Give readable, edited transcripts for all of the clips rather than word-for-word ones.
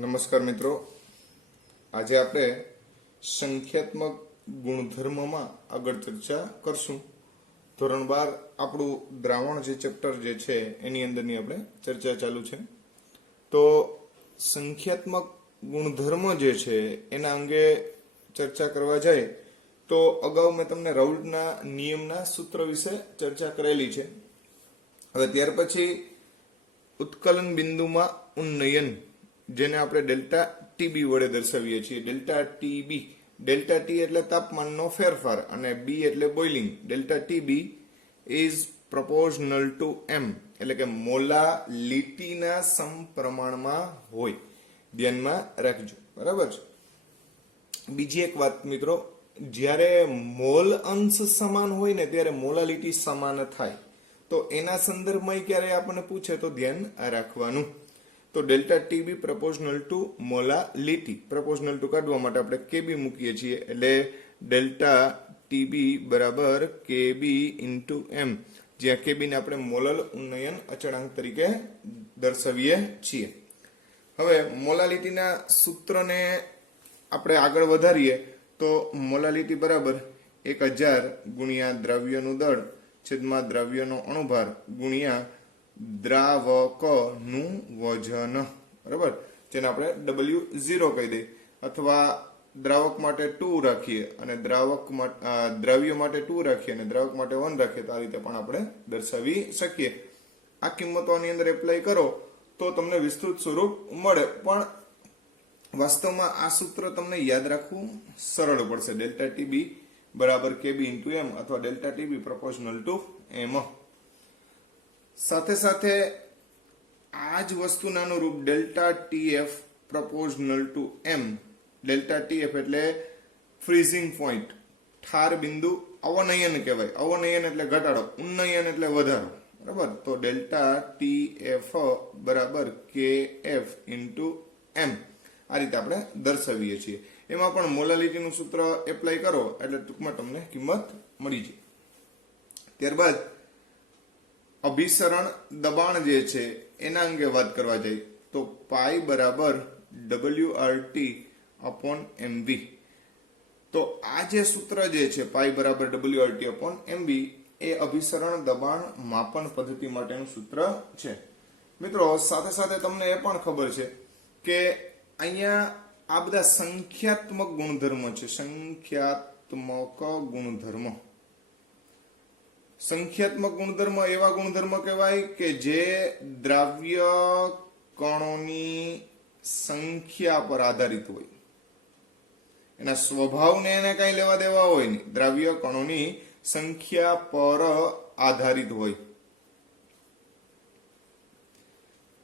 નમસ્કાર મિત્રો, આજે આપણે સંખ્યાત્મક ગુણધર્મમાં આગળ ચર્ચા કરશું. ધોરણ 12 આપણું દ્રાવણ જે ચેપ્ટર જે છે એની અંદરની આપણે ચર્ચા ચાલુ છે. તો સંખ્યાત્મક ગુણધર્મ જે છે એના અંગે ચર્ચા કરવા જાય તો અગાઉ મેં તમને રાઉલ્ટના નિયમના સૂત્ર વિશે ચર્ચા કરેલી છે. હવે ત્યાર પછી ઉત્કલન બિંદુમાં ઉન્નયન, જેને આપણે ડેલ્ટા ટીબી વડે દર્શાવીએ છીએ. ડેલ્ટા ટીબી, ડેલ્ટા ટી એટલે તાપમાનનો ફેરફાર અને બી એટલે boiling. Delta TB is proportional to M, એટલે કે મોલાલિટીના સમપ્રમાણમાં હોય. ધ્યાનમાં રાખજો, બરાબર છે. બીજી એક વાત મિત્રો, જ્યારે મોલ અંશ સમાન હોય ને ત્યારે મોલાલિટી સમાન થાય. તો એના સંદર્ભમાં ક્યારે આપણને પૂછે તો ધ્યાન રાખવાનું. તો delta TB proportional two molality, proportional two કાઢવા માટે આપણે કેબી મૂકીએ છીએ, એટલે ડેલ્ટા ટીબી બરાબર કેબી ઇન્ટુ એમ, જ્યાં કેબીને આપણે મોલલ ઉન્નયન અચળાંક તરીકે દર્શાવીએ છીએ. હવે મોલાલિટીના સૂત્રને આપણે આગળ વધારીએ તો મોલાલિટી બરાબર 1000 ગુણ્યા દ્રવ્યનું દળ છેદમાં દ્રવ્યનો અણુભાર ગુણ્યા દ્રાવકનું વજન, બરાબર, જેને આપણે W0 કહી દઈએ, અથવા દ્રાવક માટે 2 રાખીએ અને દ્રવ્ય માટે 2 રાખીએ અને દ્રાવક માટે 1 રાખીએ તો આ રીતે પણ આપણે દર્શાવી શકીએ. આ કિંમતો આની અંદર એપ્લાય કરો તો તમને વિસ્તૃત સ્વરૂપ મળે, પણ વાસ્તવમાં આ સૂત્ર તમને યાદ રાખવું સરળ પડશે. ડેલ્ટા ટીબી બરાબર કેબી ઇન્ટુ એમ અથવા delta TB proportional to M. સાથે સાથે આ જ વસ્તુના અનુરૂપ delta TF proportional to M. Delta TF એટલે ફ્રીઝિંગ પોઈન્ટ, ઠાર બિંદુ, અવનયન કહેવાય. અવનયન એટલે ઘટાડો, ઉન્નયન એટલે વધારો, બરાબર. તો ડેલ્ટા ટીએફ બરાબર કેએફ ઇન્ટુ એમ, આ રીતે આપણે દર્શાવીએ છીએ. એમાં પણ મોલાલિટીનું સૂત્ર એપ્લાય કરો એટલે ટૂંકમાં તમને કિંમત મળી જાય. ત્યારબાદ અભિસરણ દબાણ જે છે એના અંગે વાત કરવા જાય તો પાઈ બરાબર WRT અપોન MV. તો આ જે સૂત્ર જે છે પાઈ બરાબર WRT અપોન MV એ અભિસરણ દબાણ માપન પદ્ધતિ માટેનું સૂત્ર છે. મિત્રો સાથે સાથે તમને એ પણ ખબર છે કે અહીંયા આ બધા સંખ્યાત્મક ગુણધર્મ છે. સંખ્યાત્મક ગુણધર્મ, સંખ્યાત્મક ગુણધર્મ એવા ગુણધર્મ કહેવાય કે જે દ્રાવ્ય કણોની સંખ્યા પર આધારિત હોય. એના સ્વભાવને એને કઈ લેવા દેવા હોય નહીં, દ્રાવ્ય કણોની સંખ્યા પર આધારિત હોય.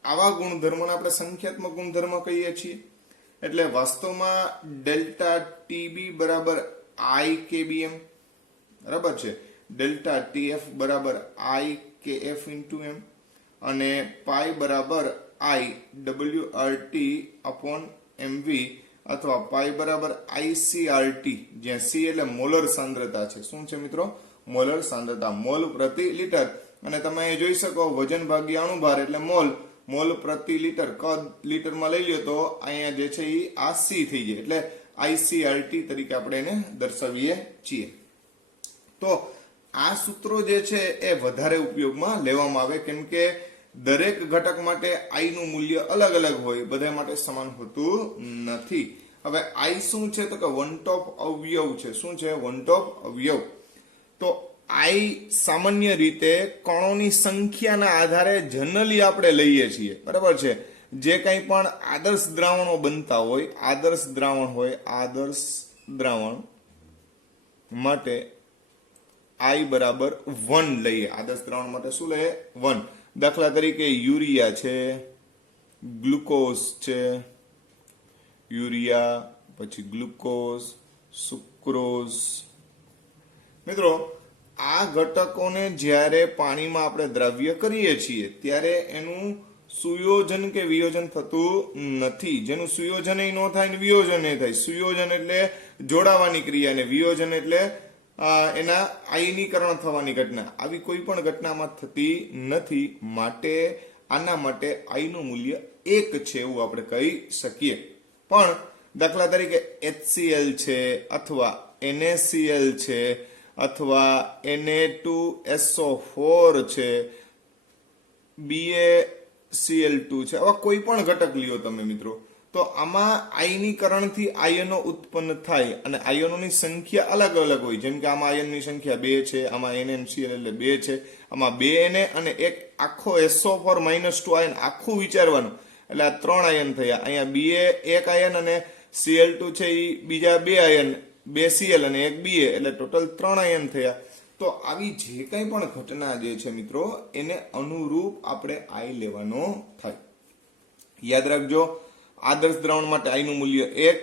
આવા ગુણધર્મોને આપણે સંખ્યાત્મક ગુણધર્મ કહીએ છીએ. એટલે વાસ્તવમાં ડેલ્ટા ટીબી બરાબર આઈ કેબીએમ, બરાબર છે. ડેલ્ટા ટીએફ બરાબર આઈ કેએફ ઇન્ટુ એમ અને પાઈ બરાબર આઈ WRT અપોન MV અથવા પાઈ બરાબર ICRT, જ્યાં C એટલે મોલર સાંદ્રતા છે. શું છે મિત્રો? મોલર સાંદ્રતા, મોલ પ્રતિ લીટર. અને તમે અહીં જોઈ શકો વજન ભાગ્યા અણુભાર એટલે મોલ, મોલ પ્રતિ લીટર, કદ લીટરમાં લઈ લ્યો તો અહીંયા જે છે એ આ C થઈ જાય, એટલે ICRT તરીકે આપણે એને દર્શાવીએ છીએ. તો આ સૂત્રો જે છે એ વધારે ઉપયોગમાં લેવામાં આવે, કેમ કે દરેક ઘટક માટે I નું મૂલ્ય અલગ અલગ હોય, બધા માટે સમાન હોતું નથી. હવે I શું છે તો કે વન-ટોપ અવયવ છે. શું છે? વન-ટોપ અવયવ. તો I સામાન્ય રીતે કણોની સંખ્યાના આધારે જનરલી આપણે લઈએ છીએ, બરાબર છે. જે કંઈ પણ આદર્શ દ્રાવણો બનતા હોય, આદર્શ દ્રાવણ હોય, આદર્શ દ્રાવણ માટે I બરાબર 1 લઈએ. આદર્શ દ્રાવણ માટે શું લઈએ? 1. દાખલા તરીકે યુરિયા છે, ગ્લુકોઝ છે, યુરિયા, પછી ગ્લુકોઝ, સુક્રોઝ. મિત્રો આ ઘટકોને જ્યારે પાણીમાં આપણે દ્રાવ્ય કરીએ છીએ ત્યારે એનું સુયોજન કે વિયોજન થતું નથી. જેનું સુયોજન ન થાય ને વિયોજન થાય. સુયોજન એટલે જોડાવાની ક્રિયા અને વિયોજન એટલે એના આયનીકરણ થવાની ઘટના. આવી કોઈ પણ ઘટનામાં થતી નથી. માટે આના માટે I નું મૂલ્ય એક છે એવું આપણે કહી શકીએ. પણ દાખલા તરીકે HCl છે અથવા NaCl છે અથવા Na2SO4 છે, BaCl2 છે, આવા કોઈ પણ ઘટક લ્યો તમે મિત્રો, તો આમાં આયનીકરણથી આયનો ઉત્પન્ન થાય અને આયનોની સંખ્યા અલગ અલગ હોય. જેમ કે આમાં આયનની સંખ્યા 2 છે, આમાં NaCl એટલે 2 છે, આમાં 2 Na અને એક આખો SO4 -2 આયન આખું વિચારવાનું એટલે આ 3 આયન થયા. અહીંયા Ba એક આયન અને Cl2 છે એ બીજા 2 આયન, 2 Cl અને એક Ba એટલે ટોટલ 3 આયન થયા. તો આવી જે કંઈ પણ ઘટના જે છે મિત્રો એને અનુરૂપ આપણે આઈ લેવાનો થાય. યાદ રાખજો, આદર્શ દ્રાવણ માટે આઈ નું મૂલ્ય 1.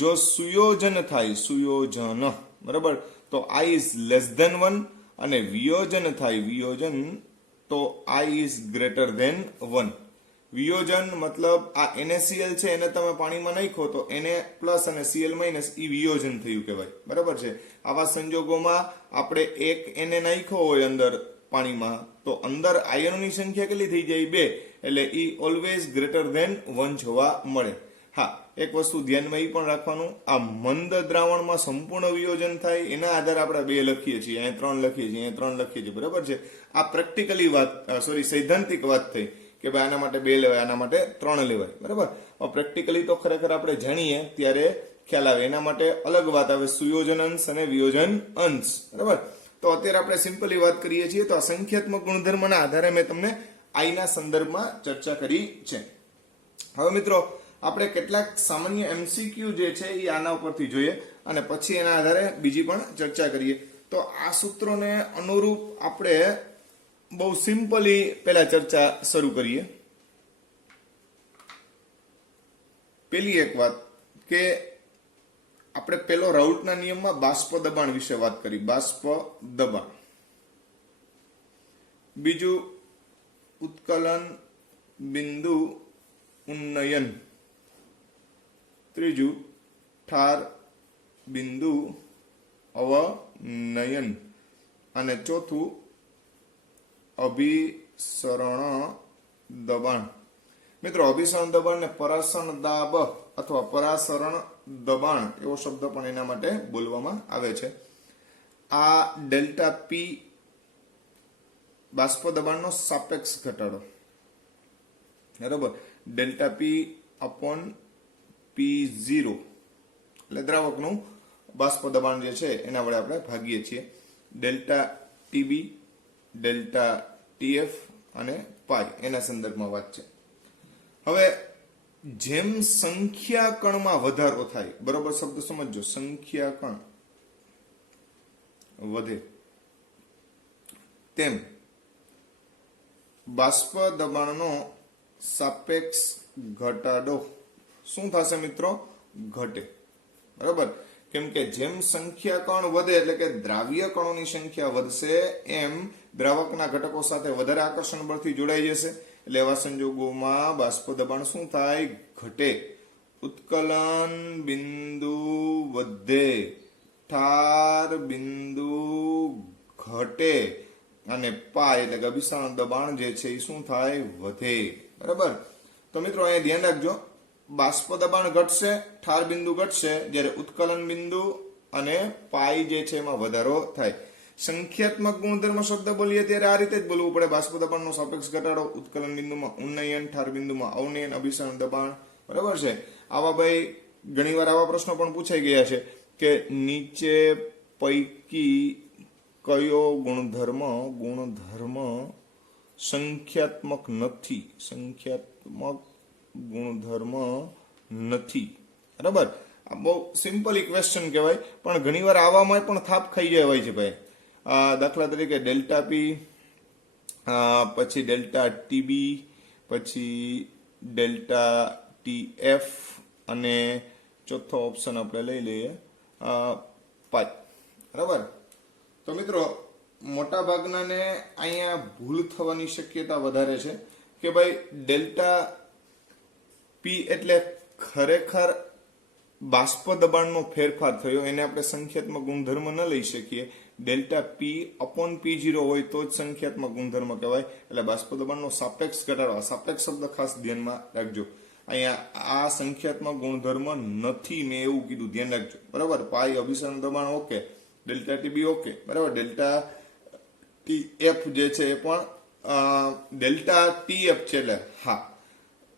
જો સુયોજન થાય, સુયોજન બરાબર, તો આઈ ઇઝ લેસ ધેન 1 અને વિયોજન થાય, વિયોજન, તો આઈ ઇઝ ગ્રેટર ધેન 1. વિયોજન મતલબ આ NaCl છે એને તમે પાણીમાં નાખો તો Na પ્લસ અને Cl માઇનસ એ વિયોજન થયું કહેવાય. બરાબર છે. આવા સંજોગોમાં આપણે એક Na નાખ્યો હોય અંદર પાણીમાં તો અંદર આયનોની સંખ્યા કેટલી થઈ જાય? 2. એટલે ઈ ઓલવેઝ ગ્રેટર ધેન 1 જોવા મળે. હા, એક વસ્તુ ધ્યાનમાં એ પણ રાખવાનું, આ મંદ દ્રાવણમાં સંપૂર્ણ વિયોજન થાય એના આધારે આપણે 2 લખીએ છીએ, અહીંયા 3 લખીએ છીએ, અહીંયા 3 લખીએ છીએ. બરાબર છે. આ પ્રેક્ટિકલી વાત, સૈદ્ધાંતિક વાત થઈ કે ભાઈ આના માટે 2 લેવાય, આના માટે 3 લેવાય. બરાબર. પ્રેક્ટિકલી તો ખરેખર આપણે જાણીએ ત્યારે ખ્યાલ આવે. એના માટે અલગ વાત આવે, સુયોજન અંશ અને વિયોજન અંશ. બરાબર. તો અત્યારે આપણે સિમ્પલી વાત કરીએ છીએ. તો આ સંખ્યાત્મક ગુણધર્મના આધારે મેં તમને આઈના સંદર્ભમાં ચર્ચા કરી છે. હવે મિત્રો આપણે કેટલાક સામાન્ય MCQ જે છે એ આના ઉપરથી જોઈએ અને પછી એના આધારે બીજી પણ ચર્ચા કરીએ. તો આ સૂત્રોને અનુરૂપ આપણે બહુ સિમ્પલી પહેલા ચર્ચા શરૂ કરીએ. પેલી એક વાત કે આપણે પેલો રાઉલ્ટના નિયમમાં બાષ્પ દબાણ વિશે વાત કરી, બાષ્પ દબાણ. બીજું ઉત્કલન બિંદુ ઉન્નયન. ત્રીજું ઠાર બિંદુ અવનયન અને ચોથું અભિસરણ દબાણ. મિત્રો અભિસરણ દબાણ ને પરાસરણ દાબ અથવા પરાસરણ દબાણ એવો શબ્દ પણ એના માટે બોલવામાં આવે છે. આ ડેલ્ટા પી બાષ્પ દબાણનો સાપેક્ષ ઘટાડો. બરાબર. ડેલ્ટા પી અપોન P0 એટલે દ્રાવકનું બાષ્પ દબાણ જે છે એના વડે આપણે ભાગીએ છીએ. ડેલ્ટા ટીબી, ડેલ્ટા ટીએફ અને પાઈ એના સંદર્ભમાં વાત છે. હવે જેમ સંખ્યા કણમાં વધારો થાય, બરોબર શબ્દ સમજો, સંખ્યા કણ વધે તેમ બાષ્પ દબાણનો સાપેક્ષ ઘટાડો શું થશે મિત્રો? ઘટે. બરાબર. કેમ કે જેમ સંખ્યા કણ વધે એટલે કે દ્રાવ્ય કણોની સંખ્યા વધશે એમ દ્રાવકના ઘટકો સાથે વધારે આકર્ષણ બળથી જોડાઈ જશે. એટલે એવા સંજોગોમાં બાષ્પ દબાણ શું થાય? ઘટે. ઉત્કલન બિંદુ વધે, ઠાર બિંદુ ઘટે અને પાય એટલે કે અભિસરણ દબાણ જે છે એ શું થાય? વધે. બરાબર. તો મિત્રો અહીંયા ધ્યાન રાખજો, બાષ્પ દબાણ ઘટશે, ઠાર બિંદુ ઘટશે, જ્યારે ઉત્કલન બિંદુ અને પાઈ જે છે એમાં વધારો થાય. સંખ્યાત્મક ગુણધર્મ શબ્દ બોલીએ ત્યારે આ રીતે જ બોલવું પડે. બાષ્પ દબાણનો સાપેક્ષ ઘટાડો, ઉત્કલન બિંદુમાં ઉન્નયન, ઠાર બિંદુમાં અવનયન, અભિસરણ દબાણ. બરાબર છે. આવા ભાઈ ઘણીવાર આવા પ્રશ્નો પણ પૂછાઈ ગયા છે કે નીચે પૈકી કયો ગુણધર્મ સંખ્યાત્મક નથી? સંખ્યાત્મક ગુણધર્મ નથી. બરાબર. આ બહુ સિમ્પલ ક્વેશ્ચન કહેવાય પણ ઘણીવાર આવામાં પણ થાપ ખાઈ જાય હોય છે ભાઈ. દાખલા તરીકે ડેલ્ટા પી, પછી ડેલ્ટા ટીબી, પછી ડેલ્ટા ટીએફ અને ચોથો ઓપ્શન આપણે લઈ લઈએ પાઈ. બરાબર. તો મિત્રો મોટા ભાગનાને અહીંયા ભૂલ થવાની શક્યતા વધારે છે કે ભાઈ ડેલ્ટા પી એટલે ખરેખર બાષ્પ દબાણનો ફેરફાર થયો, એને આપણે સંખ્યાત્મક ગુણધર્મ ન લઈ શકીએ. ડેલ્ટા પી અપોન P0 હોય તો જ સંખ્યાત્મક ગુણધર્મ કહેવાય. એટલે બાષ્પ દબાણનો સાપેક્ષ ઘટાડો, આ સાપેક્ષ શબ્દ ખાસ ધ્યાનમાં રાખજો. અહીંયા આ સંખ્યાત્મક ગુણધર્મ નથી, મેં એવું કીધું, ધ્યાન રાખજો. બરાબર, પાઈ અભિસરણ દબાણ ઓકે, ડેલ્ટા ટીબી ઓકે. બરાબર, ડેલ્ટા ટીએફ જે છે એ પણ ડેલ્ટા ટીએફ છે. એટલે હા,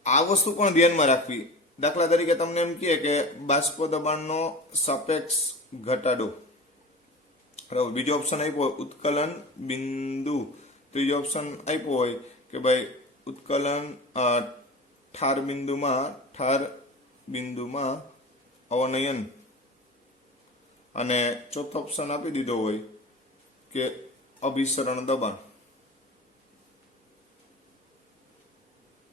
આ વસ્તુ પણ ધ્યાનમાં રાખવી. દાખલા તરીકે તમને એમ કહે કે બાષ્પ દબાણનો સાપેક્ષ ઘટાડો, બરાબર, બીજો ઓપ્શન આપ્યો હોય ઉત્કલન બિંદુ, ત્રીજો ઓપ્શન આપ્યો હોય કે ભાઈ ઉત્કલન ઠાર બિંદુમાં અવનયન, અને ચોથો ઓપ્શન આપી દીધો હોય કે અભિસરણ દબાણ.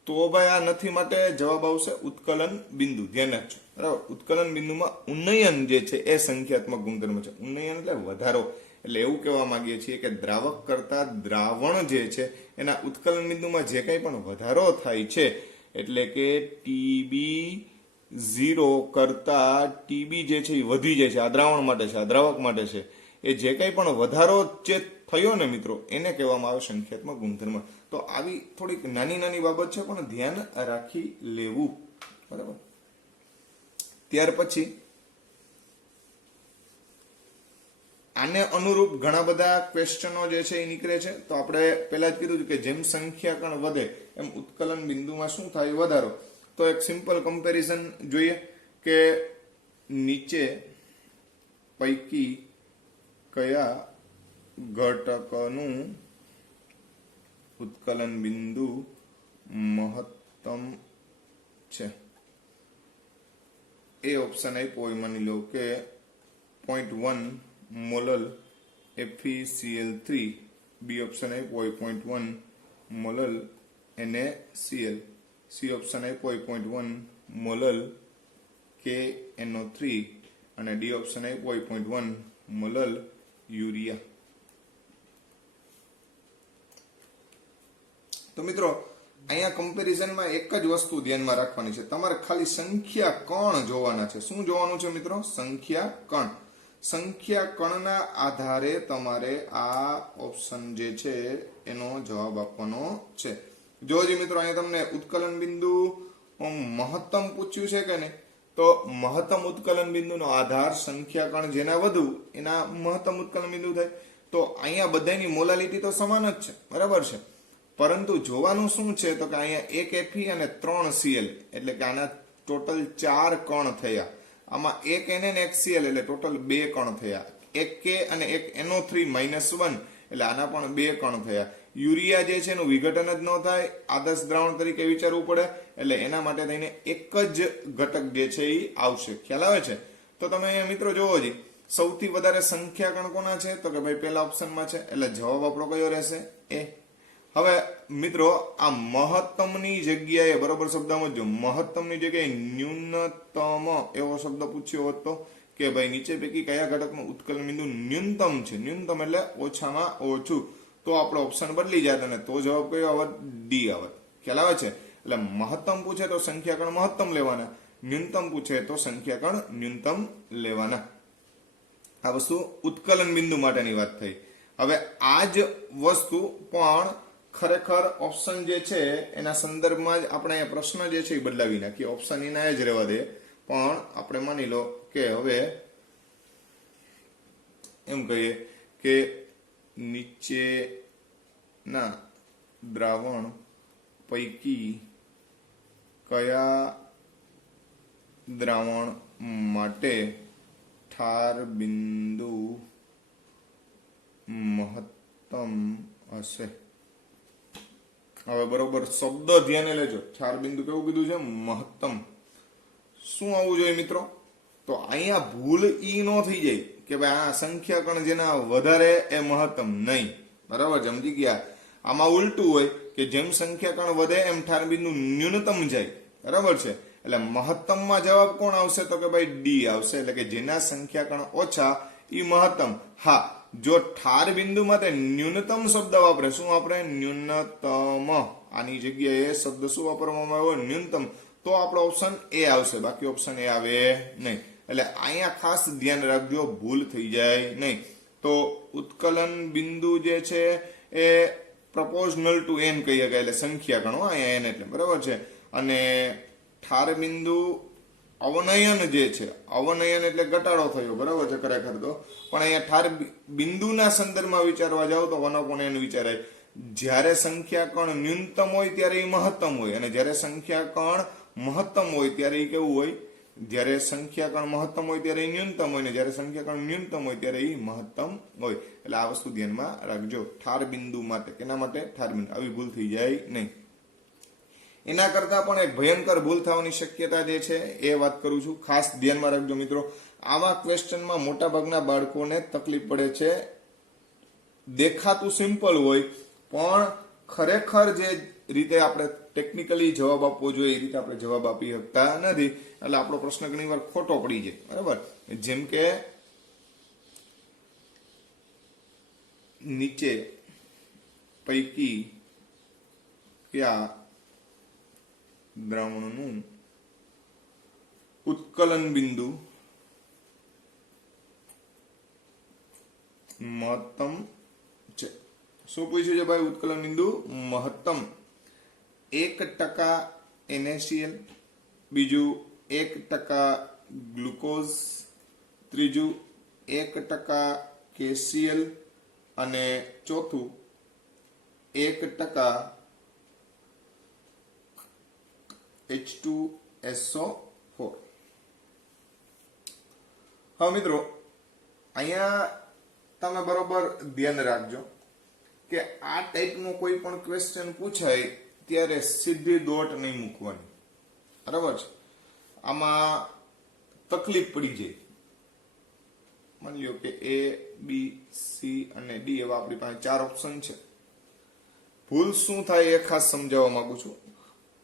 તો ભાઈ આ નથી માટે જવાબ આવશે ઉત્કલન બિંદુ. ધ્યાન રાખજો. બરાબર, ઉત્કલન બિંદુમાં ઉન્નયન જે છે એ સંખ્યાત્મક ગુણધર્મ છે. ઉન્નયન એટલે વધારો. એટલે એવું કહેવા માંગીએ છીએ કે દ્રાવક કરતા દ્રાવણ જે છે એના ઉત્કલન બિંદુમાં જે કંઈ પણ વધારો થાય છે, એટલે કે TB0 કરતા TB જે છે એ વધી જાય છે. આ દ્રાવણ માટે છે, આ દ્રાવક માટે છે. એ જે કંઈ પણ વધારો જે થયો ને મિત્રો, એને કહેવામાં આવે સંખ્યાત્મક ગુણધર્મ. તો આવી થોડીક નાની નાની બાબત છે, પણ ધ્યાન રાખી લેવું. બરાબર, ત્યાર પછી આને અનુરૂપ ઘણા બધા ક્વેશ્ચનો જે છે એ નીકળે છે. તો આપણે પહેલા જ કીધું કે જેમ સંખ્યા કણ વધે એમ ઉત્કલન બિંદુમાં શું થાય? વધારો. તો એક સિમ્પલ કમ્પેરિઝન જોઈએ કે નીચે પૈકી કયા ઘટકનું ઉત્કલન બિંદુ મહત્તમ છે? એ ઓપ્શન આપ્યો હોય, માની લો કે 0.1 મોલલ FeCl3, બી ઓપ્શન આપ્યો હોય 0.1 મોલલ NaCl, સી ઓપ્શન આપ્યો હોય 0.1 મોલલ KNO3, અને ડી ઓપ્શન આપ્યો હોય 0.1 મોલલ યુરિયા. તો મિત્રો અહીંયા કમ્પેરિઝનમાં એક જ વસ્તુ ધ્યાનમાં રાખવાની છે, તમારે ખાલી સંખ્યા કણ જોવાના છે. શું જોવાનું છે મિત્રો? સંખ્યા કણ. સંખ્યા કણના આધારે તમારે આ ઓપ્શન જે છે એનો જવાબ આપવાનો છે. જોજી મિત્રો, અહીંયા તમને ઉત્કલન બિંદુ મહત્તમ પૂછ્યું છે કે નહીં? તો મહત્તમ ઉત્કલન બિંદુનો આધાર સંખ્યા કણ જેના વધુ એના મહત્તમ ઉત્કલન બિંદુ થાય. તો અહીંયા બધાની મોલાલિટી તો સમાન જ છે, બરાબર છે. પરંતુ જોવાનું શું છે તો કે અહીંયા 1 Fe અને 3 Cl, એટલે કે આના ટોટલ 4 કણ થયા. આમાં 1 Na અને 1 Cl એટલે ટોટલ 2 કણ થયા. 1 K અને 1 NO3 -1 એટલે આના પણ 2 કણ થયા. યુરિયા જે છે એનું વિઘટન જ ન થાય, આદર્શ દ્રાવણ તરીકે વિચારવું પડે, એટલે એના માટે થઈને એક જ ઘટક જે છે એ આવશે. ખ્યાલ આવે છે? તો તમે અહીંયા મિત્રો જોવો જી, સૌથી વધારે સંખ્યા કણ કોના છે? તો કે ભાઈ પહેલા ઓપ્શનમાં છે, એટલે જવાબ આપણો કયો રહેશે? એ. હવે મિત્રો આ મહત્તમની જગ્યાએ, બરોબર શબ્દ સમજો, મહત્તમની જગ્યાએ ન્યૂનતમ એવો શબ્દ પૂછ્યો હોત તો કે ભાઈ નીચે પૈકી કયા ઘટકનું ઉત્કલન બિંદુ ન્યૂનતમ છે? ન્યૂનતમ એટલે ઓછામાં ઓછું. તો આપણો ઓપ્શન બદલી જાય અને તો જવાબ કયો આવત? ડી આવત. ખ્યાલ આવે છે? એટલે મહત્તમ પૂછે તો સંખ્યા કણ મહત્તમ લેવાના, ન્યૂનતમ પૂછે તો સંખ્યા કણ ન્યૂનતમ લેવાના. આ વસ્તુ ઉત્કલન બિંદુ માટેની વાત થઈ. હવે આ જ વસ્તુ પણ ખરેખર ઓપ્શન જે છે એના સંદર્ભમાં જ આપણે પ્રશ્ન જે છે એ બદલાવી નાખીએ. ઓપ્શન એના જ રહેવા દે, પણ આપણે માની લો કે હવે એમ કહીએ કે નીચેના દ્રાવણ પૈકી કયા દ્રાવણ માટે ઠાર બિંદુ મહત્તમ હશે? હવે બરોબર શબ્દ ધ્યાને લેજો. ઠાર બિંદુ કેવું કીધું છે? મહત્તમ. શું આવવું જોઈએ મિત્રો? તો અહીંયા ભૂલ ઈ નો થઈ જાય કે ભાઈ આ સંખ્યા કણ જેના વધારે એ મહત્તમ નહીં. બરાબર સમજી ગયા? આમાં ઉલટું હોય કે જેમ સંખ્યા કણ વધે એમ ઠાર બિંદુ ન્યૂનતમ જાય. બરાબર છે? એટલે મહત્તમમાં જવાબ કોણ આવશે? તો કે ભાઈ ડી આવશે. એટલે કે જેના સંખ્યા કણ ઓછા ઈ મહત્તમ. હા, જો ઠાર બિંદુ માટે ન્યૂનતમ શબ્દ વાપરે, શું વાપરે? ન્યૂનતમ. આની જગ્યાએ શબ્દ શું વાપરવામાં આવ્યો? ન્યૂનતમ. તો આપણો ઓપ્શન એ આવશે, બાકી ઓપ્શન એ આવે નહીં. એટલે અહીંયા ખાસ ધ્યાન રાખજો, ભૂલ થઈ જાય નહીં. તો ઉત્કલન બિંદુ જે છે એ પ્રપોઝનલ ટુ n કહી શકાય, એટલે સંખ્યા ગણો અહીંયા n એટલે બરાબર છે. અને ઠાર બિંદુ અવનયન જે છે, અવનયન એટલે ઘટાડો થયો બરાબર છે ખરેખર તો, પણ અહીંયા ઠાર બિંદુના સંદર્ભમાં વિચારવા જાવ તો 1/n વિચારાય. જ્યારે સંખ્યા કણ ન્યૂનતમ હોય ત્યારે એ મહત્તમ હોય, અને જ્યારે સંખ્યા કણ મહત્તમ હોય ત્યારે એ કેવું હોય, જ્યારે સંખ્યા કણ મહત્તમ હોય ત્યારે એ ન્યૂનતમ હોય, ને જ્યારે સંખ્યા કણ ન્યૂનતમ હોય ત્યારે એ મહત્તમ હોય. એટલે આ વસ્તુ ધ્યાનમાં રાખજો ઠાર બિંદુ માટે. કેના માટે? ઠાર બિંદુ. આવી ભૂલ થઈ જાય નહીં. એના કરતા પણ એક ભયંકર ભૂલ થવાની શક્યતા જે છે એ વાત કરું છું, ખાસ ધ્યાનમાં રાખજો મિત્રો. આવા ક્વેશ્ચનમાં મોટા ભાગના બાળકોને તકલીફ પડે છે. દેખાતું સિમ્પલ હોય પણ ખરેખર જે રીતે આપણે ટેકનિકલી જવાબ આપવો જોઈએ એ રીતે આપણે જવાબ આપી શકતા નથી, એટલે આપણો પ્રશ્ન ઘણી વાર ખોટો પડી જાય બરાબર. જેમ કે નીચે પૈકી કયા દ્રાવણનું ઉત્કલન બિંદુ મહત્તમ છે? શું પૂછ્યું છે ભાઈ? ઉત્કલન બિંદુ મહત્તમ. 1% NaCl, બીજું 1% ગ્લુકોઝ, ત્રીજું 1% KCl, અને ચોથું 1% H2SO4. હવે મિત્રો અહીંયા તમે બરોબર ધ્યાન રાખજો કે આ ટાઈપનો કોઈ પણ ક્વેશ્ચન પૂછાય ત્યારે સીધી દોટ નહીં મૂકવાની બરાબર છે. આમાં તકલીફ પડી જાય. માની લો કે A, B, C અને D એવા આપણી પાસે 4 ઓપ્શન છે. ભૂલ શું થાય એ ખાસ સમજાવવા માંગુ છું.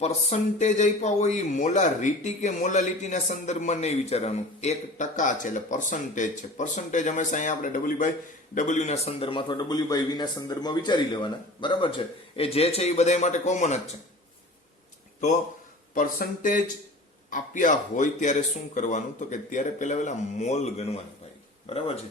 પર્સન્ટેજ આપ્યા હોય મોલારિટી કે મોલાલિટીના સંદર્ભમાં નહીં વિચારવાનું. 1% છે એટલે પર્સન્ટેજ છે. પર્સન્ટેજ હંમેશા અહીંયા આપણે W ના સંદર્ભમાં અથવા W/V ના સંદર્ભમાં વિચારી લેવાના બરાબર છે. એ જે છે એ બધા માટે કોમન જ છે. તો પર્સન્ટેજ આપ્યા હોય ત્યારે શું કરવાનું તો કે ત્યારે પેલા મોલ ગણવાનું ભાઈ બરાબર છે.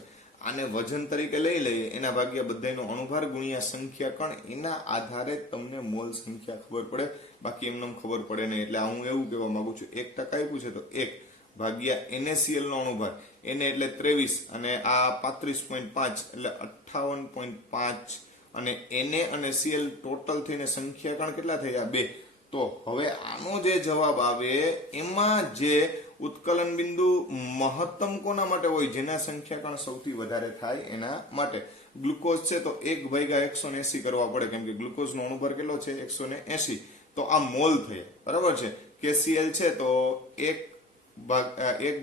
આને વજન તરીકે લઈ લઈએ, એના ભાગ્યા બધાનો અણુભાર ગુણ્યા સંખ્યા કણ, એના આધારે તમને મોલ સંખ્યા ખબર પડે, બાકી એમને ખબર પડે નહીં. એટલે હું એવું કહેવા માંગુ છું 1% આપ્યું છે તો 1 ભાગ્યા NaCl નો અણુભાર, એને એટલે 23 અને આ 35.5 એટલે 58.5, અને Na અને Cl ટોટલ થઈને સંખ્યા કણ કેટલા થયા? 2. તો હવે આનો જે જવાબ આવે એમાં જે ઉત્કલન બિંદુ મહત્તમ કોના માટે હોય? જેના સંખ્યા કણ સૌથી વધારે થાય એના માટે. ગ્લુકોઝ છે તો 1/180 કરવા પડે, કેમ કે ગ્લુકોઝ નો અણુભાર કેટલો છે? 180. તો આ મોલ થયા બરાબર છે. KCl છે તો 1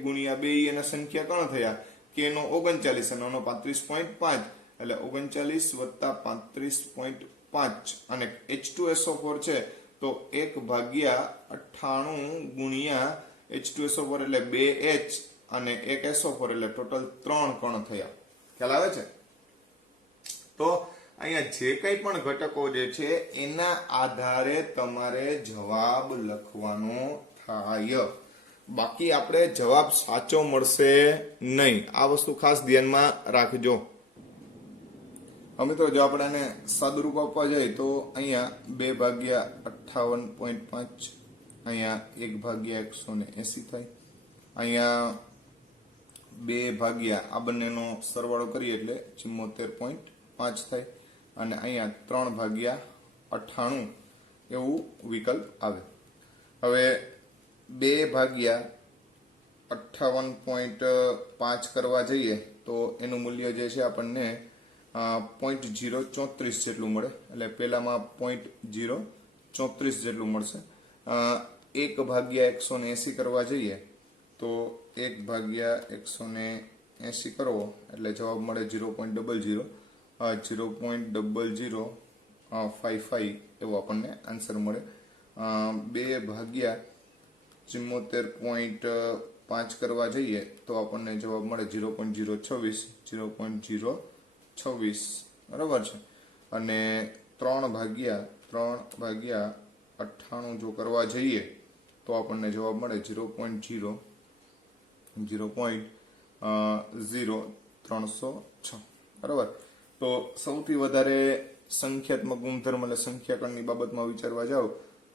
ગુણ્યા 2 એના સંખ્યા કણ થયા. K નો 39 અને નો 35.5 એટલે 39 વત્તા 35.5, અને H2SO4 છે તો 1/98 ગુણ્યા H2SO4 એટલે 2H અને 1 SO4 એટલે ટોટલ 3 કણ થયા. ખ્યાલ આવે છે? તો અહીંયા જે કંઈ પણ ઘટકો જે છે એના આધારે તમારે જવાબ લખવાનો થાય, બાકી આપણે જવાબ સાચો મળશે નહીં. આ વસ્તુ ખાસ ધ્યાનમાં રાખજો. હવે મિત્રો જો આપણે આને સાદુરૂપ આપવા જાય તો અહીંયા 2/58.5, અહીંયા 1/180 થાય, અહીંયા 2 આ બંનેનો સરવાળો કરીએ એટલે 74.5 થાય, અને અહીંયા 3/98 એવું વિકલ્પ આવે. હવે 2/58.5 કરવા જઈએ તો એનું મૂલ્ય જે છે આપણને 0.034 જેટલું મળે, એટલે પેલામાં 0.034 જેટલું મળશે. 1/180 કરવા જઈએ તો 1/180 કરવો એટલે જવાબ મળે 0.0055 એવો આપણને આન્સર મળે. 2/74.5 કરવા જઈએ તો આપણને જવાબ મળે 0.026 બરાબર છે. અને 3/98 જો કરવા જઈએ તો આપણને જવાબ મળે 0.0306. બરાબર. તો સૌથી વધારે સંખ્યાત્મક ગુણધર્મ એટલે સંખ્યાકણની બાબતમાં વિચારવા જાવ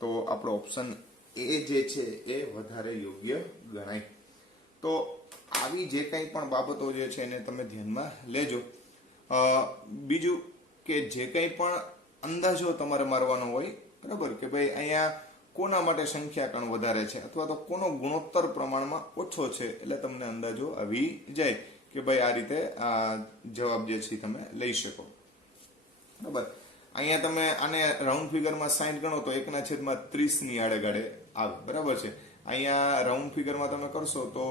તો આપણો ઓપ્શન એ જે છે એ વધારે યોગ્ય ગણાય. તો આવી જે કંઈ પણ બાબતો જે છે એને તમે ધ્યાનમાં લેજો. બીજું કે જે કંઈ પણ અંદાજો તમારે મારવાનો હોય, બરાબર, કે ભાઈ અહીંયા કોના માટે સંખ્યાકણ વધારે છે અથવા તો કોનો ગુણોત્તર પ્રમાણમાં ઓછો છે, એટલે તમને અંદાજો આવી જાય કે ભાઈ આ રીતે આ જવાબ જે છે તમે લઈ શકો. બરાબર. અહીંયા તમે આને રાઉન્ડ ફિગરમાં 60 ગણો તો 1/30 ની આડેગાડે આવે. બરાબર છે. અહીંયા રાઉન્ડ ફિગરમાં તમે કરશો તો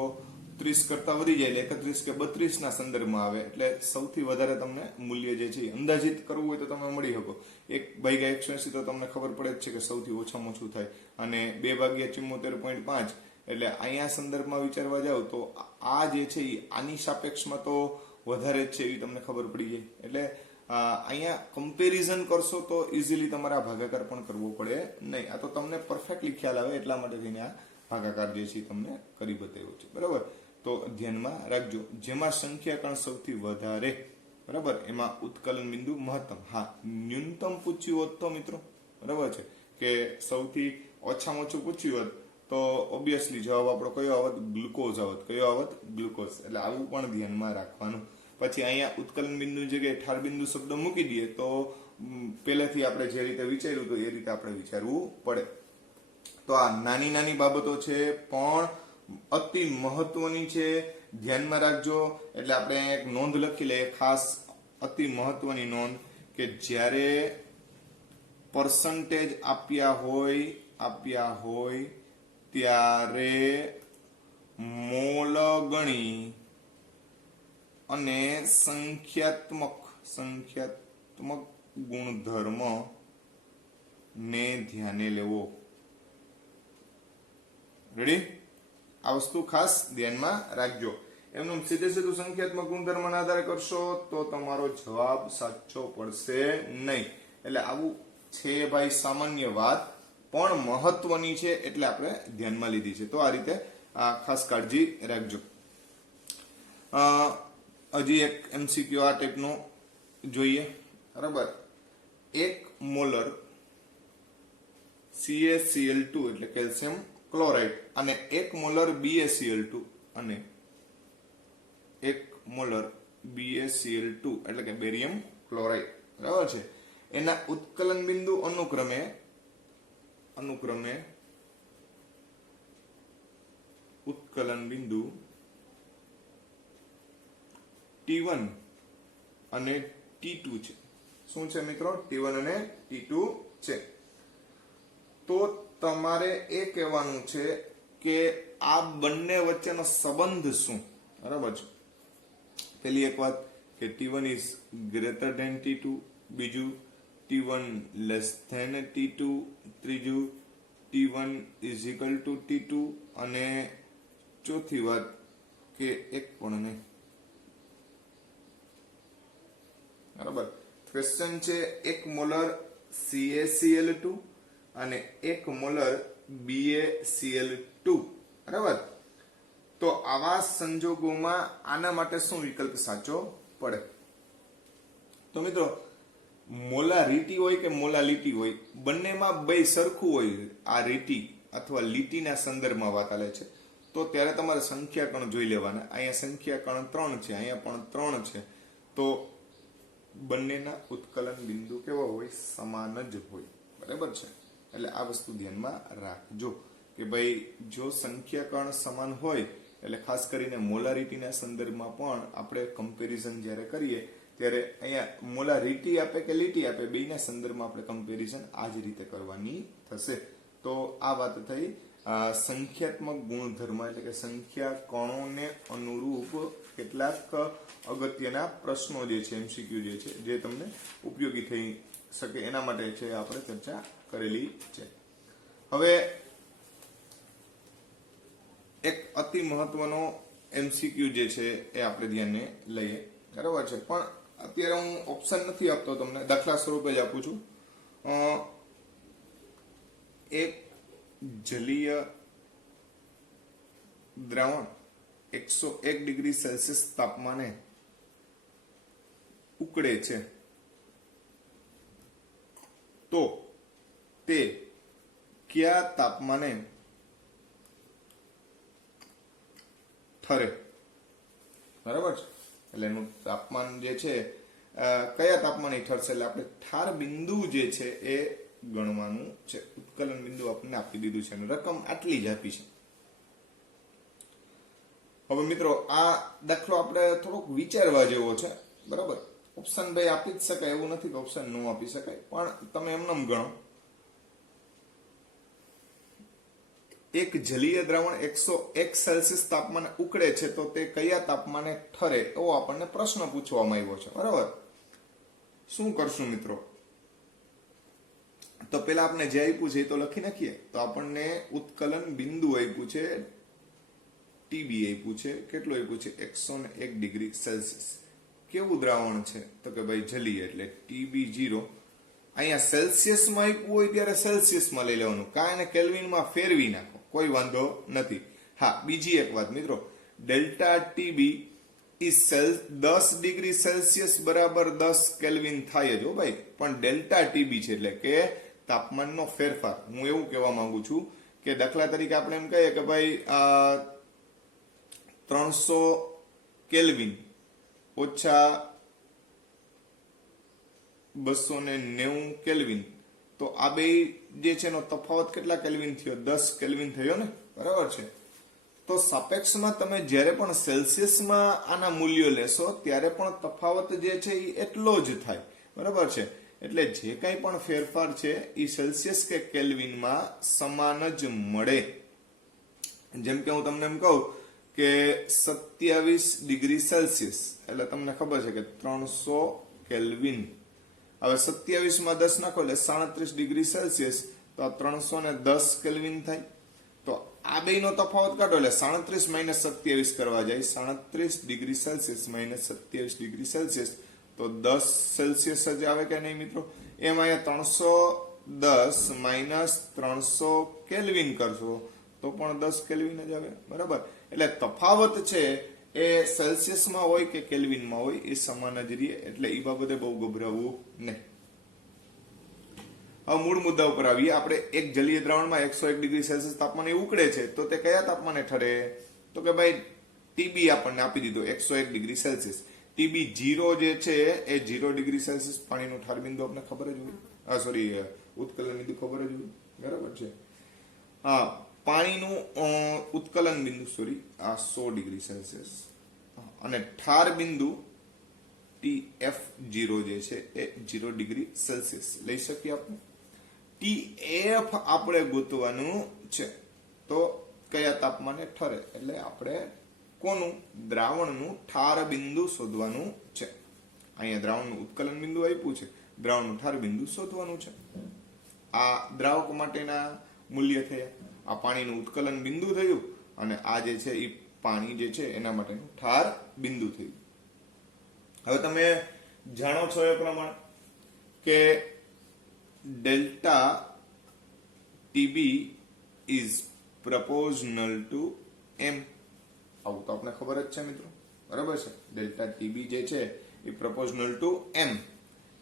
30 કરતા વધી જાય એટલે 31 કે 32 ના સંદર્ભમાં આવે. એટલે સૌથી વધારે તમને મૂલ્ય જે છે અંદાજિત કરવું હોય તો તમે મળી શકો. 1/180 તો તમને ખબર પડે જ છે કે સૌથી ઓછામાં ઓછું થાય, અને 2/74.5 એટલે અહીંયા સંદર્ભમાં વિચારવા જાવ તો આ જે છે એ આની સાપેક્ષમાં તો વધારે જ છે એવી તમને ખબર પડી જાય. એટલે અહીંયા કમ્પેરિઝન કરશો તો ઇઝીલી તમારે આ ભાગાકાર પણ કરવો પડે નહીં. આ તો તમને પરફેક્ટલી ખ્યાલ આવે એટલા માટે થઈને આ ભાગાકાર જે છે તમને કરી બતાવ્યો છે. બરાબર. તો ધ્યાનમાં રાખજો, જેમાં સંખ્યાકણ સૌથી વધારે, બરાબર, એમાં ઉત્કલન બિંદુ મહત્તમ. હા, ન્યૂનતમ પૂછ્યું હોત તો મિત્રો, બરાબર છે, કે સૌથી ઓછામાં ઓછું પૂછ્યું હોત તો ઓબ્વિયસલી જવાબ આપણો કયો આવત? ગ્લુકોઝ આવત. કયો આવત? ગ્લુકોઝ. એટલે આવું પણ ધ્યાનમાં રાખવાનું. પછી અહીંયા ઉત્કલન બિંદુ જગ્યાએ ઠાર બિંદુ શબ્દ મૂકી દઈએ તો પહેલેથી આપણે જે રીતે વિચાર્યું હતું એ રીતે આપણે વિચારવું પડે. તો આ નાની નાની બાબતો છે પણ અતિ મહત્વની છે, ધ્યાનમાં રાખજો. એટલે આપણે એક નોંધ લખી લઈએ, ખાસ અતિ મહત્વની નોંધ, કે જ્યારે પર્સન્ટેજ આપ્યા હોય ત્યારે મોલ ગણી અને સંખ્યાત્મક ગુણધર્મ ને ધ્યાને લેવો. રેડી? આ વસ્તુ ખાસ ધ્યાનમાં રાખજો. એમનું સીધે સીધું સંખ્યાત્મક ગુણધર્મના આધારે કરશો તો તમારો જવાબ સાચો પડશે નહીં. એટલે આવું છે ભાઈ સામાન્ય વાત, પણ મહત્વની છે એટલે આપણે ધ્યાનમાં લીધી છે. તો આ રીતે ખાસ કાળજી રાખજો. હજી એક MCQ આ ટાઈપનો જોઈએ. બરાબર. 1 મોલર CaCl2 એટલે કેલ્શિયમ ક્લોરાઇડ અને 1 મોલર BaCl2 અને 1 મોલર BaCl2 એટલે કે બેરિયમ ક્લોરાઇડ, બરાબર છે, એના ઉત્કલન બિંદુ અનુક્રમે ઉત્કલન બિંદુ T1 અને T2 છે. શું છે મિત્રો? T1 અને T2 છે. તો તમારે એ કહેવાનું છે કે આ બંને વચ્ચેનો સંબંધ શું, બરાબર છે. પહેલી એક વાત કે T1 is greater than T2, બીજું T1 less than T2, ત્રીજું T1 is equal to T2, અને ચોથી વાત કે એક પણ નહીં. બરાબર. ક્વેશ્ચન છે 1 મોલર CaCl2 અને 1 મોલર BaCl2, બરાબર. તો આવા સંજોગોમાં આના માટે શું વિકલ્પ સાચો પડે? તો મિત્રો, મોલારિટી હોય કે મોલાલિટી હોય, બંનેમાં બે સરખું હોય, આ રીટી અથવા લીટીના સંદર્ભમાં વાત ચાલે છે, તો ત્યારે તમારે સંખ્યાકણ જોઈ લેવાના. અહીંયા સંખ્યાકણ 3 છે, અહીંયા પણ 3 છે, તો બંનેના ઉત્કલન બિંદુ કેવા હોય? સમાન જ હોય, બરાબર છે. એટલે આ વસ્તુ ધ્યાનમાં રાખજો કે ભાઈ જો સંખ્યાકણ સમાન હોય એટલે ખાસ કરીને મોલારિટીના સંદર્ભમાં પણ આપણે કમ્પેરિઝન જ્યારે કરીએ ત્યારે અહીંયા મોલારિટી આપે કે લીટી આપે, બેયના સંદર્ભમાં આપણે કમ્પેરિઝન આ જ રીતે કરવાની થશે. તો આ વાત થઈ સંખ્યાત્મક ગુણધર્મ એટલે કે સંખ્યાકણોને અનુરૂપ કેટલાક અગત્યના પ્રશ્નો જે છે, MCQ જે છે, જે તમને ઉપયોગી થઈ શકે એના માટે છે આપણે ચર્ચા કરેલી છે. હવે એક અતિ મહત્વનો MCQ જે છે એ આપણે ધ્યાને લઈએ, બરાબર છે. પણ અત્યારે હું ઓપ્શન નથી આપતો તમને, દાખલા સ્વરૂપે જ આપું છું. એક જલીય દ્રાવણ 101 ડિગ્રી સેલ્સિયસ તાપમાને ઉકળે છે તો તે કયા તાપમાને ઠરે, બરાબર છે. એટલે એનું તાપમાન જે છે કયા તાપમાને ઠરશે, એટલે આપણે ઠાર બિંદુ જે છે એ ગણવાનું છે. ઉત્કલન બિંદુ આપણને આપી દીધું છે અને રકમ આટલી જ આપી છે. હવે મિત્રો આ દાખલો આપણે થોડોક વિચારવા જેવો છે, બરાબર. ઓપ્શન બે આપી જ શકાય એવું નથી કે ઓપ્શન નો આપી શકાય, પણ તમે એમનેમ ગણો. એક જલીય દ્રાવણ 101 સેલ્સિયસ તાપમાને ઉકળે છે તો તે કયા તાપમાને ઠરે, એવો આપણને પ્રશ્ન પૂછવામાં આવ્યો છે, બરાબર. શું કરશું મિત્રો? તો પેલા આપણે જે આપ્યું છે એ તો લખી નાખીએ. તો આપણને ઉત્કલન બિંદુ આપ્યું છે, ટીબી આપ્યું છે. કેટલું આપ્યું છે? 101 ડિગ્રી સેલ્સિયસ. કેવું દ્રાવણ છે? તો કે ભાઈ જલીય, એટલે ટીબી 0. અહીંયા સેલ્સિયસમાં આપ્યું હોય ત્યારે સેલ્સિયસમાં લઈ લેવાનું, કાંઈ એને કેલ્વિનમાં ફેરવી નાખો, કોઈ વાંધો નથી. હા, બીજી એક વાત મિત્રો, delta TB is 10 degree Celsius બરાબર 10 કેલ્વિન થાય જ હો ભાઈ, પણ ડેલ્ટા ટીબી છે એટલે કે તાપમાનનો ફેરફાર. હું એવું કહેવા માંગુ છું કે દાખલા તરીકે આપણે એમ કહીએ કે ભાઈ 300 કેલ્વિન ઓછા 290 કેલ્વિન, તો આ બે જે છે એનો તફાવત કેટલા કેલ્વિન થયો? 10 કેલ્વિન થયો ને, બરાબર છે. તો સાપેક્ષમાં તમે જ્યારે પણ સેલ્સિયસમાં આના મૂલ્યો લેશો ત્યારે પણ તફાવત જે છે એ એટલો જ થાય, બરાબર છે. એટલે જે કંઈ પણ ફેરફાર છે એ સેલ્સિયસ કે કેલ્વિનમાં સમાન જ મળે. જેમ કે હું તમને એમ કહું કે 27 ડિગ્રી સેલ્સિયસ એટલે તમને ખબર છે કે 300 કેલ્વિન. હવે 27 માં 10 નાખો એટલે 37 ડિગ્રી સેલ્સિયસ, તો 310 કેલ્વિન થાય. તો આ બે નો તફાવત કાઢો એટલે 37 માઇનસ 27 કરવા જાય, 37 degree Celsius minus 27 degree Celsius, તો 10 સેલ્સિયસ જ આવે કે નહીં મિત્રો? એમ અહીંયા 310 માઇનસ 300 કેલ્વિન કરશો તો પણ 10 કેલ્વિન જ આવે, બરાબર. એટલે તફાવત છે એ સેલ્સિયસમાં હોય કે કેલ્વિનમાં હોય એ સમાન જ રહે, એટલે એ બાબતે બહુ ગભરાવું નહીં. હવે મૂળ મુદ્દા ઉપર આવીએ. આપણે એક જલીય દ્રાવણમાં 101 ડિગ્રી સેલ્સિયસ તાપમાને ઉકળે છે તો તે કયા તાપમાને ઠરે? તો કે ભાઈ ટીબી આપણને આપી દીધો 101 ડિગ્રી સેલ્સિયસ. ટીબી 0 જે છે એ 0 ડિગ્રી સેલ્સિયસ. પાણીનું ઠાર બિંદુ આપણે ખબર જ હોય, સોરી ઉત્કલન બિંદુ ખબર જ હોય, બરાબર છે. હા, પાણીનું ઉત્કલન બિંદુ સોરી આ 100 ડિગ્રી સેલ્સિયસ અને ઠાર બિંદુ TF0 જે છે એ 0 ડિગ્રી સેલ્સિયસ લઈ શકીએ આપણે. TF આપણે ગોતવાનું છે તો કયા તાપમાને ઠરે, એટલે આપણે કોનું? દ્રાવણનું ઠાર બિંદુ શોધવાનું છે. અહીંયા દ્રાવણનું ઉત્કલન બિંદુ આપ્યું છે, દ્રાવણનું ઠાર બિંદુ શોધવાનું છે. આ દ્રાવક માટેના મૂલ્ય થયા, આ પાણીનું ઉત્કલન બિંદુ થયું અને આ જે છે એ પાણી જે છે એના માટેનું ઠાર બિંદુ થયું. હવે તમે જાણો છો એ પ્રમાણે કે delta TB is proportional to M. આવું તો આપણે ખબર જ છે મિત્રો, બરાબર છે. ડેલ્ટા ટીબી જે છે એ પ્રપોઝનલ ટુ એમ,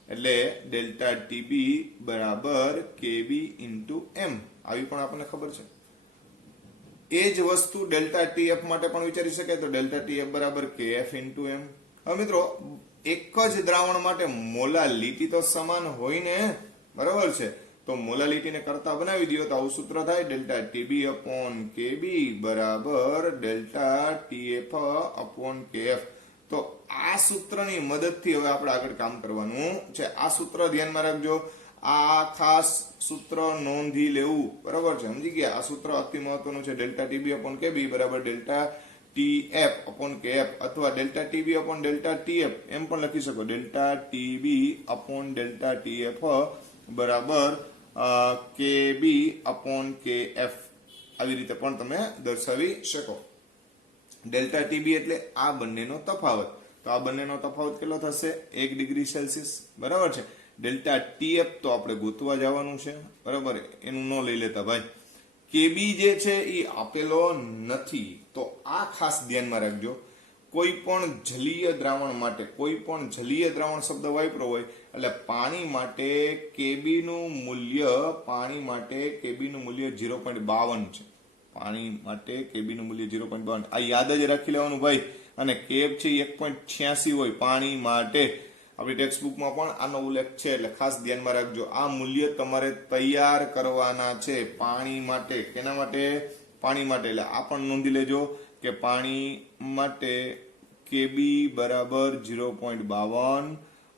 એટલે ડેલ્ટા ટીબી બરાબર કેબી ઇન્ટુ એમ, આવી પણ આપણને ખબર છે. એ જ વસ્તુ ડેલ્ટા ટીએફ માટે પણ વિચારી શકાય, તો ડેલ્ટા ટીએફ બરાબર કેએફ ઇન્ટુ એમ. હવે મિત્રો એક જ દ્રાવણ માટે મોલાલિટી તો સમાન હોય ને, બરાબર છે. તો મોલાલિટીને કરતા બનાવી દો તો આવું સૂત્ર થાય, ડેલ્ટા ટીબી અપોન કેબી બરાબર ડેલ્ટા ટીએફ અપોન કેએફ. તો આ સૂત્રની મદદથી હવે આપણે આગળ કામ કરવાનું છે. આ સૂત્ર ધ્યાનમાં રાખજો, આ ખાસ સૂત્ર નોંધી લેવું, બરાબર છે. સમજી ગયા? આ સૂત્ર અતિ મહત્વનું છે. ડેલ્ટા ટીબી અપોન કેબી બરાબર ડેલ્ટા ટીએફ અપોન કેએફ, અથવા delta TB upon delta TF એમ પણ લખી શકો. Delta TB upon delta TF બરાબર કેબી અપોન કેએફ, આવી રીતે પણ તમે દર્શાવી શકો. ડેલ્ટા ટીબી એટલે આ બંનેનો તફાવત, તો આ બંનેનો તફાવત કેટલો થશે? 1 ડિગ્રી સેલ્સિયસ, બરાબર છે. ડેલ્ટા ટીએફ તો આપણે ગોતવા જવાનું છે, બરાબર, એનું ન લઈ લેતા ભાઈ. કેબી જે છે એ આપેલો નથી, તો આ ખાસ ધ્યાનમાં રાખજો. કોઈ પણ જલીય દ્રાવણ માટે કોઈ પણ જલીય દ્રાવણ શબ્દ વાપરો હોય એટલે પાણી માટે કેબી નું મૂલ્ય 0.52 છે. પાણી માટે કેબી નું મૂલ્ય 0.52. આ યાદ જ રાખી લેવાનું ભાઈ. અને કેબ છે 1.86 હોય પાણી માટે. આપણી ટેક્સ્ટ બુકમાં પણ આનો ઉલ્લેખ છે એટલે ખાસ ધ્યાનમાં રાખજો. આ મૂલ્ય તમારે તૈયાર કરવાના છે પાણી માટે. કેના માટે? પાણી માટે. એટલે આ પણ નોંધી લેજો કે પાણી માટે કેબી બરાબર 0.52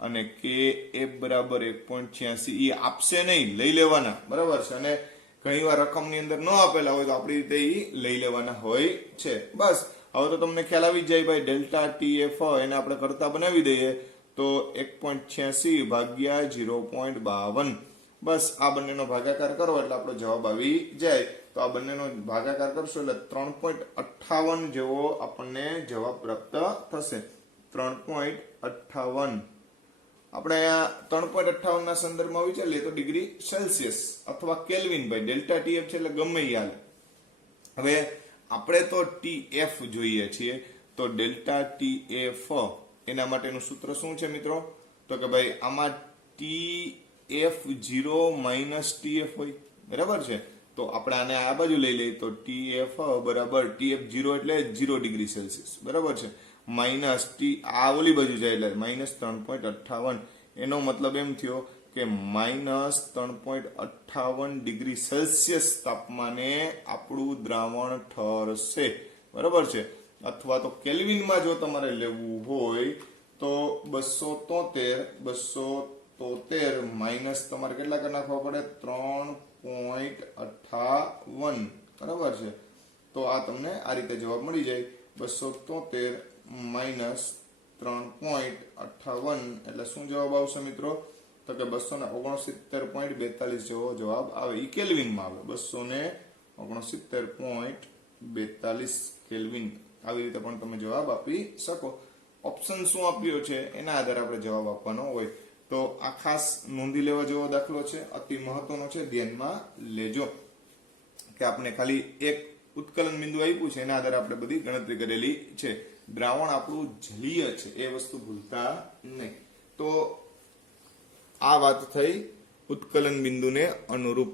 અને કેએફ બરાબર 1.86. એ આપશે નહીં, લઈ લેવાના, બરાબર છે. અને ઘણી વાર રકમની અંદર ન આપેલા હોય તો આપણી રીતે એ લઈ લેવાના હોય છે. બસ હવે તો તમને ખ્યાલ આવી જ જાય ભાઈ. ડેલ્ટા ટીએફ એને આપણે કરતા બનાવી દઈએ તો 1.86 ભાગ્યા 0.52. બસ આ બંનેનો ભાગાકાર કરો એટલે આપણો જવાબ આવી જાય. તો આ બંનેનો ભાગાકાર કરશો એટલે 3.58 જેવો આપણને જવાબ પ્રાપ્ત થશે. 3.58 આપણે અહીંયા 3.58 ના સંદર્ભમાં વિચારીએ તો ડિગ્રી સેલ્સિયસ અથવા કેલ્વિન ભાઈ. ડેલ્ટા ટીએફ છે એટલે ગમે ઈ હાલે. હવે આપણે તો ટીએફ જોઈએ છીએ તો ડેલ્ટા ટીએફ એના માટેનું સૂત્ર શું છે મિત્રો? તો કે ભાઈ આમાં TF0 માઇનસ TF હોય, બરાબર છે. તો આપણે આને આ બાજુ લઈ લઈએ તો TF બરાબર TF0 એટલે 0 ડિગ્રી સેલ્સિયસ, બરાબર છે. માઇનસ આ ઓલી બાજુ જાય એટલે માઇનસ 3.58. એનો મતલબ એમ થયો કે માઇનસ 3.58 ડિગ્રી સેલ્સિયસ તાપમાને આપણું દ્રાવણ ઠરશે, બરાબર છે. અથવા તો કેલ્વિનમાં જો તમારે લેવું હોય તો 273 માઇનસ તમારે કેટલા કરી નાખવા પડે? 3.58, બરાબર છે. તો આ તમને આ રીતે જવાબ મળી જાય. 273 માઇનસ 3.58 એટલે શું જવાબ આવશે મિત્રો? તો કે 269.42 જેવો જવાબ આવે. ઈ કેલ્વિનમાં આવે. 269.42 કેલ્વિન. આવી રીતે પણ તમે જવાબ આપી શકો. ઓપ્શન શું આપ્યો છે એના આધારે આપણે જવાબ આપવાનો હોય. તો આ ખાસ નોંધી લેવા જેવો દાખલો છે, અતિ મહત્વનો છે, ધ્યાનમાં લેજો કે આપણે ખાલી એક ઉત્કલન બિંદુ આપ્યું છે એના આધારે આપણે બધી ગણતરી કરેલી છે. દ્રાવણ આપણું જલીય છે એ વસ્તુ ભૂલતા નહીં. તો આ વાત થઈ ઉત્કલન બિંદુને અનુરૂપ.